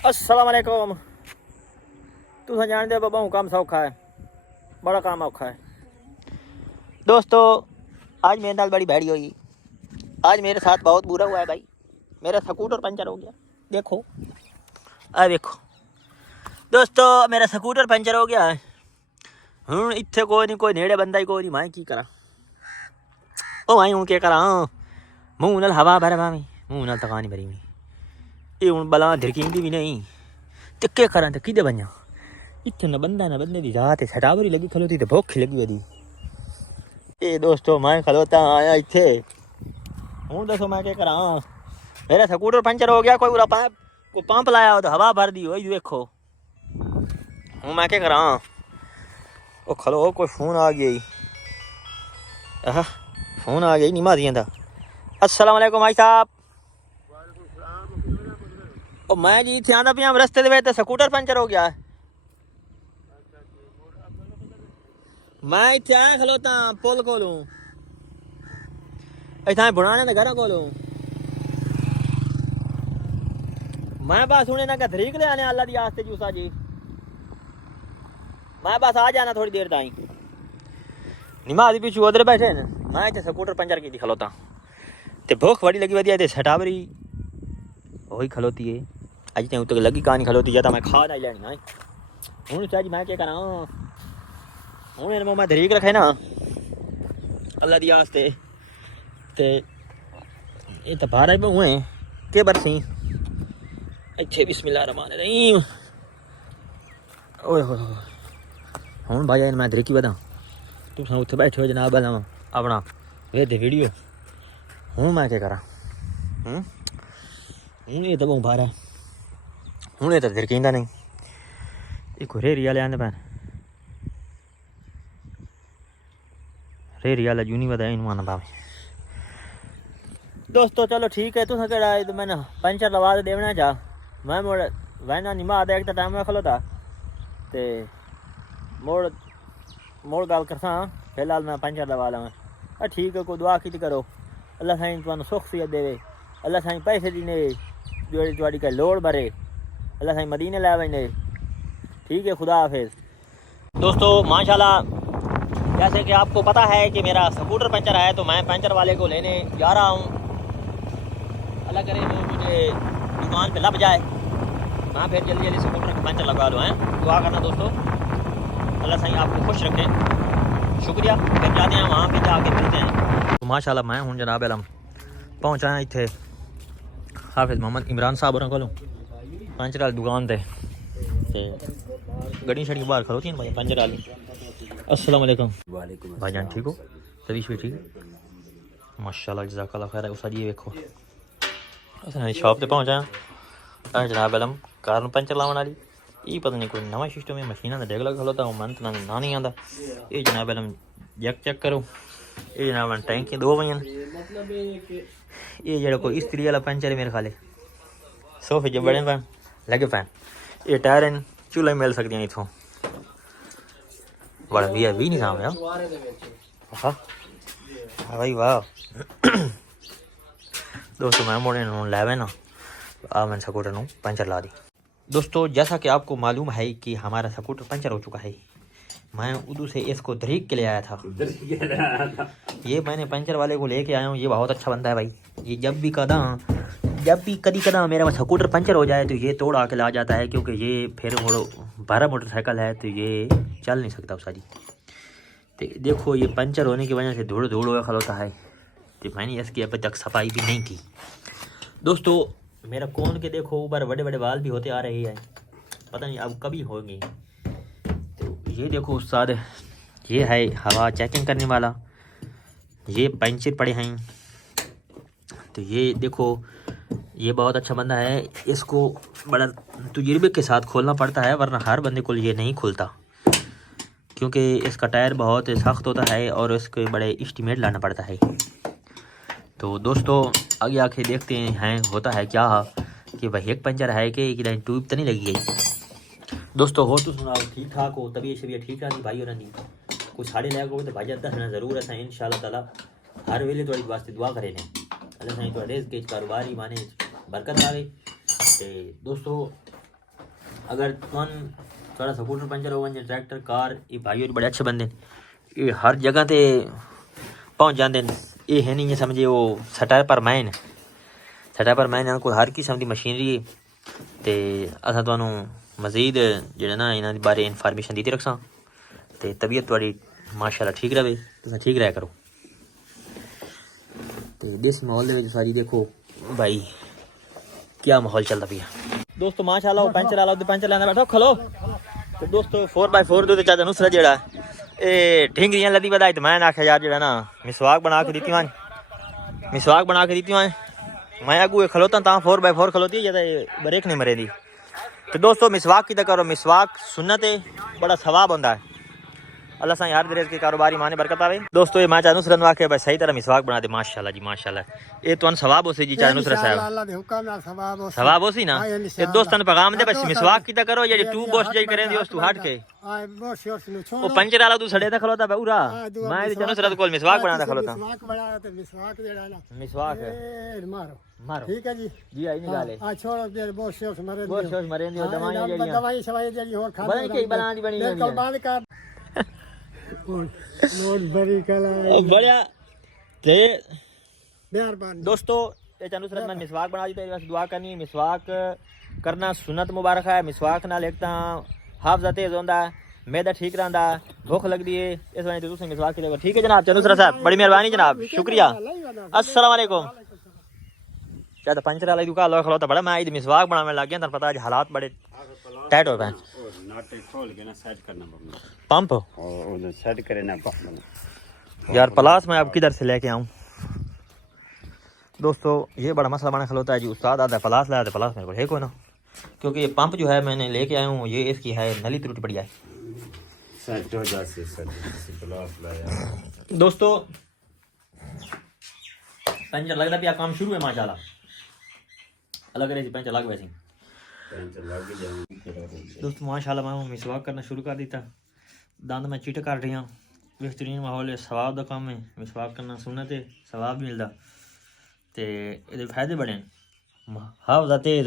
अस्सलाम वालेकुम। तुम जानते हो बाबा काम सौखा है, बड़ा काम औखा है। दोस्तों आज मेरे नाल बड़ी भैड़ी हुई। आज मेरे साथ बहुत बुरा हुआ है भाई। मेरा स्कूटर पंचर हो गया। देखो आ देखो दोस्तों, मेरा स्कूटर पंचर हो गया है। हूँ इत्थे कोई नहीं, कोई नेड़े बंदा ही कोई नहीं। मैं की करा ओ भाई, हूँ क्या करा। मुँह नाल हवा भर मामी, मुँह नाल तकानी भरी हुई। ये हूँ बला धिरकींदी भी नहीं ते क्या करा, ते किदे बन्या। इत्थे न बंदा न बंदे दी जात सटावरी लगी खलोती ते भूख लगी वधी। ए दोस्तों मैं खलोता आया इत्थे। हूँ दसो मैं क्या करा। मेरा स्कूटर पंचर हो गया। कोई पाइप को पंप लाया हो तो हवा भर दी हो। देखो हूँ मैं क्या करा। ओ खलो कोई फोन आ गया। फोन आ गया निमा दिया था। अस्सलाम वालेकुम भाई साहब। ओ मैं जी इत्थे आंदा पिया रस्ते दे विच स्कूटर पंचर हो गया है। मैं इत्थे आया खलोता पुल कोलों, इतना बुढ़ाने के घर कोलों। मैं बस हूँ ना तरीक ले आने अल्लाह दी आस्ते जूसा जी। मैं बस आ जाना थोड़ी देर ताई। निमाज पिछू उधर बैठे न, मैं इत्थे स्कूटर पंचर की खलोता ते भूख बड़ी लगी वधी। सटावरी वही खलोती है। अज तक उत्ते लगी कहानी खलोती या मैं खा नहीं लेनी। हूँ चाह मैं क्या करा। हूँ इनमें मैं तरीक रखे ना अल्लाह दी आस्ते ते ये तो बारह में हुए के बरसी अच्छे। बिस्मिल्लाह रहमान रहीम। ओए हो हूँ भाई मैं तरीकी बता। तुम उत्थे बैठे हो जनाब अपना वे वीडियो। हूँ मैं क्या करा। हूँ ये तो बहुत बार है। हूँ ये तो तरीकींदा नहीं। एक रेरी वाले आंदे पैन रेरी वाला जूनी बता इन माना भावे। दोस्तों चलो ठीक है। तुम कड़ा तो मैंने पंचर लगा दे देवना चाह। मैं मोड़ वहना निमा आधा एक टाइम में खलोता ते मोड़ मोड़ गल करसा। फिलहाल मैं पंचर लगा लवा। ठीक है, कोई दुआ की करो। अल्लाह साईं तुम सुख सियत देवे। अल्लाह साईं पैसे दीने जो थोड़ी का लोड़ भरे। अल्लाह साईं मदीने ला वने। ठीक है, खुदा हाफिज। दोस्तों माशाल्लाह, जैसे कि आपको पता है कि मेरा स्कूटर पंचर है तो मैं पंचर वाले को लेने जा रहा हूँ। अल्लाह करे वो मुझे दुकान पे लग जाए, मैं फिर जल्दी जल्दी स्कूटर का पंचर लगा लूँ। दुआ करना दोस्तों, अल्लाह साईं आपको खुश रखें। शुक्रिया। फिर जाते हैं वहाँ पे जाके मिलते हैं। तो माशाल्लाह मैं हूँ जनाब आलम पहुँचा इत्थे हाफिज मोहम्मद इमरान साहब होर कोलों पंचर वाली दुकान ते गड्डियां शड़ियां बाहर खड़ोती भाई पंचर वाली। अस्सलाम वालेकुम भाईजान, ठीक हो? तबीयत भी ठीक है माशाल्लाह, जज़ाकल्लाह खैर है। उस ये देखो अस शॉप पे पहुँचा जनाब आलम कार पंचर लाने वाली। ये पता नहीं कोई नवा सिस्टम है, मशीन का डेग लग खलोता हूँ मन तो ना नहीं आता। ये जनाब आलम जैक चेक करो। ये जनाब टैंकी दो पई। ये जो कोई इस्त्री वाला पंचर है मेरे खाले सोफे जो बड़े पैन लगे पैन। ये टायर इन चूल्हा मिल सकती हैं इतों बड़ा भी नहीं सामने। हाँ भाई वाह। दोस्तों मैं मोड़े लैवे ना मैंने स्कूटर नू पंचर ला दी। दोस्तों जैसा कि आपको मालूम है कि हमारा स्कूटर पंचर हो चुका है। मैं उधर से इसको दरीक के ले आया था। ये मैंने पंचर वाले को लेके आया हूँ। ये बहुत अच्छा बनता है भाई। ये जब भी कदी कदा मेरा स्कूटर पंचर हो जाए तो ये तोड़ आके ला जाता है, क्योंकि ये फिर बड़ा मोटरसाइकिल है तो ये चल नहीं सकता उसका जी। तो देखो ये पंचर होने की वजह से धूड़ धूड़ हुआ खलोता है। तो मैंने इसकी अभी तक सफाई भी नहीं की। दोस्तों मेरा कौन के देखो ऊपर बड़े बड़े बाल भी होते आ रहे हैं, पता नहीं अब कभी होंगे। तो ये देखो उस्ताद, ये है हवा चेकिंग करने वाला। ये पंचर पड़े हैं। तो ये देखो ये बहुत अच्छा बंदा है। इसको बड़ा तजुर्बे के साथ खोलना पड़ता है, वरना हर बंदे को ये नहीं खुलता, क्योंकि इसका टायर बहुत सख्त होता है और इसके बड़े इस्टीमेट लाना पड़ता है। तो दोस्तों आगे आके देखते हैं होता है क्या कि भाई एक पंचर है कि ट्यूब तो नहीं लगी गई। दोस्तों हो तो सुनाओ ठीक ठाक हो, तबीयत शबीयत ठीक रही भाई और नहीं कुछ साढ़े लैग हो तो भाई दसना जरूर है इंशाअल्लाह ताला। हर वेले थोड़ी वास्ते दुआ करें अल्लाह साईं थोड़े के कारोबारी माने बरकत आवे। ते दोस्तों अगर थोड़ा स्कूटर पंचर हो वञे ट्रैक्टर कार ये भाई बड़े अच्छे बंदे ये हर जगह ते पहुंच जाते ये है नहीं समझे वो सटा पर मैन को हर किस्म की मशीनरी ते असां तुहानू मजीद जेड़ा ना इन्हां दे बारे इन्फॉर्मेशन देती रखसां ते तबीयत थोड़ी माशाल्लाह ठीक रहे तुसीं ठीक रहा करो। तो देसी माहौल दे विच सारी देखो भाई क्या माहौल चलता पिया दोस्तों माशाल्लाह वो पंचर वाला पंचर लैंदा बैठो खलो। तो दोस्तों 4x4 दे चाचा नुसरत जेड़ा ए ढिंगरियां लदी बधाई तो मैं आख्या यार जेड़ा ना मिसवाक बना के दी मैं अगू खलोता ता 4x4 खलोती है ब्रेक नहीं मरे दी। तो दोस्तों मिसवाक की करो मिसवाक सुन्नत है बड़ा सवाब होता है अल्लाह साईं हर दरेज के कारोबारी माने बरकत आवे। दोस्तों ये मां चानू सरन वाके भाई सही तरह मिसवाक बना दे माशाल्लाह जी माशाल्लाह ये तुन सवाब होसी जी चानू सर साहब अल्लाह दे हुक्म नाल सवाब होसी ना ये दोस्तन पैगाम दे बस मिसवाक की करो ये टू बॉस जई करे दियो तू हट के ओ पंचर वाला तू सड़े दा खलोता पूरा मैं चानू सर कोल मिसवाक बना दा खलोता मिसवाक बना ते मिसवाक जेड़ा ना मिसवाक मारो ठीक है जी आई नहीं गाले आ छोड़ो दे बॉस मरे दियो दवाई शवाई जेड़ी और खा बनी के बना दी बनी कल बाद कर नोट बड़ी कला बढ़िया ते मेहरबानी दोस्तों ये चानू सरत मैं मिसवाक बना दी तेरे वास्ते दुआ करनी मिसवाक करना सुन्नत मुबारक है मिसवाक नाल एक तां हाफजा तेज होंदा मैदा ठीक रहंदा भूख लगदी है इस वजह तुसें मिसवाक की ठीक है जनाब चानू सरत साहब बड़ी मेहरबानी जनाब शुक्रिया अस्सलाम वालेकुम चाचा पंचर वाली दुकान लो खलोता बड़ा मैं आज मिसवाक बनाने लग गया तां पता आज हालात बड़े टाइट हो गए नाटे खोल के ना सेट करना पड़ना पंप और सेट करे ना पंप यार प्लास मैं अब किधर से लेके आऊं दोस्तों ये बड़ा मसला बना खलोता है जी उस्ताद आधा प्लास लाया था प्लास मेरे को है कोई ना क्योंकि ये पंप जो है मैंने लेके आया हूँ ये इसकी है नली त्रुटि पड़ी है सेट हो जासे प्लास लाया दोस्तों पंचर लगता पिया काम शुरू है माशाल्लाह अलग रही पंचर लग वैसे दोस्तों माशाल्लाह मैं मिसवाक करना शुरू कर दिता दंद मैं चिट कर रही हूँ बेहतरीन माहौल है सवाब का काम है मिसवाक करना सुन्नत है सवाब भी मिलता तो ये फायदे बड़े हाफजा तेज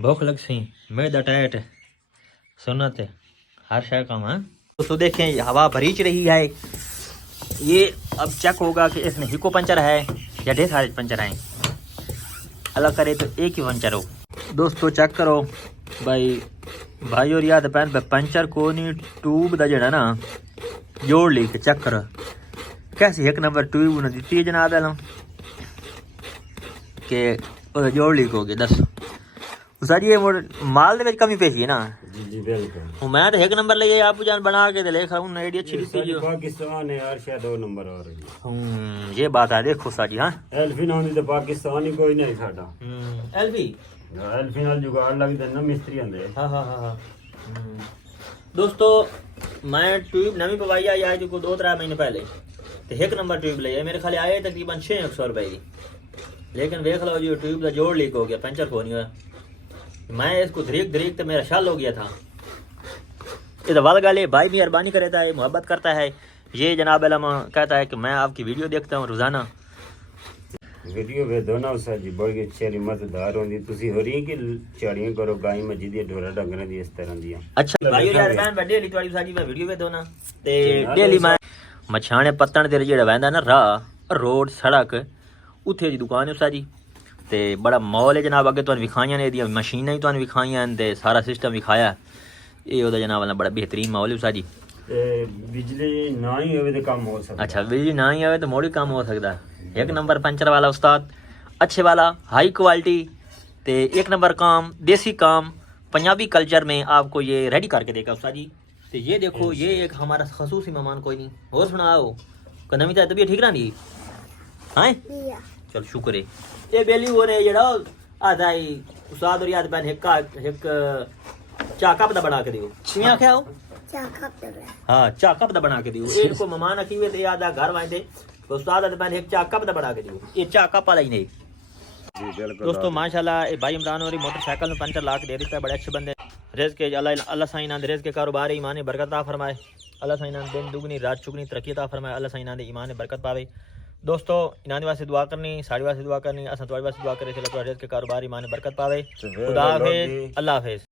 भूख लग सी मैदा टाइट सुन्नत है हर शय काम है। दोस्तों देखें हवा भरीच रही है ये अब चेक होगा कि इसमें हिको पंचर है या ढेर सारे पंचर हैं अल्लाह करे तो एक ही पंचर हो। दोस्तों चेक करो भाई और याद पैन पे पंचर को नहीं ट्यूब का जड़ा ना जोड़ ली के चेक करो कैसी एक नंबर ट्यूब उन्हें दी है जनाब एलम के जोड़ लीक हो गया दस सर ये माल दे कमी पेशी है ना जी बिल्कुल मैं तो एक नंबर ले आप जान बना के ले खाऊं आईडी अच्छी दी जो पाकिस्तान है यार शायद 2 नंबर और ये बात है देखो साजी हां एल्फी नाम तो पाकिस्तानी कोई नहीं साडा एल्फी नाल जुगाड़ लग देना मिस्त्री आंदे हां दोस्तों मैं ट्यूब नवी पवाई आई आज को 2-3 महीने पहले तो एक नंबर ट्यूब ले मेरे खाली आए तकरीबन 600 रुपए की लेकिन देख लो जी ट्यूब का जोड़ लीक हो गया पंचर को नहीं हुआ मैं इसको धरीक तो मेरा शाल हो गया था ये तो वाल गाले भाई मेहरबानी करता है मोहब्बत करता है ये जनाब अलम कहता है कि मैं आपकी वीडियो देखता हूँ रोजाना वीडियो वे दोनों सा जी बड़ी अच्छी मजेदार होंदी तुसी हो रही कि चाड़ियां करो गाय मजी दी ढोरा डंगरे दी इस तरह दी अच्छा भाई यार बहन डेली तुम्हारी साडी मैं वीडियो वे दोना ते डेली मैं मछाने पत्तन दे जेड़ा वंदा ना राह रोड सड़क उत्थे दी दुकान है साडी ते बड़ा मॉल है जनाब अगे तुहानू विखाइयां ने दी मशीनां ही तुहानू विखाइयां ते सारा सिस्टम विखाया ये ओदा जनाब वाला बड़ा बेहतरीन मॉल है साडी बिजली ना ही होवे तो काम हो सकदा अच्छा बिजली ना ही होवे तो मोड़ी काम हो सकदा एक नंबर पंचर वाला उस्ताद अच्छे वाला हाई क्वालिटी ते एक नंबर काम देसी काम पंजाबी कल्चर में आपको ये रेडी करके देगा उस्ताद जी। तो ये देखो ये एक हमारा खसूसी मेहमान कोई नहीं और सुनाओ नवी तबीयत ठीक रही हाँ चल शुक्र है ये बेली हो रहे जड़ा आधा ही उस्ताद और याद पैन एक चा कप दा बना के दियो किवें आख्या हो हाँ चा कप दा बना के दियो एक को मेहमान आखी हुए ते आधा घर वांदे उस्ताद आदे पैन एक चा कप दा बना के दियो ये चा कप वाला ही नहीं जी बिल्कुल दोस्तों माशाल्लाह ये भाई इमरान और मोटरसाइकिल में पंचर ला के दे देता है बड़े अच्छे बंदे रिज़्क़ के अल्लाह साईं नाम रिज़्क़ के कारोबार ईमान बरकत अता फरमाए अल्लाह साईं नाम दिन दुगनी रात चुगनी तरक्की अता फरमाए अल्लाह साईं नाम ईमान बरकत पावे। दोस्तों इन्हां वास्ते दुआ करनी साड़ी वास्ते दुआ करनी असां तुहाडे वास्ते दुआ करे चलो तुहाडे रिज़्क़ के कारोबार ईमान बरकत पावे खुदा हाफिज़ अल्लाह हाफिज़।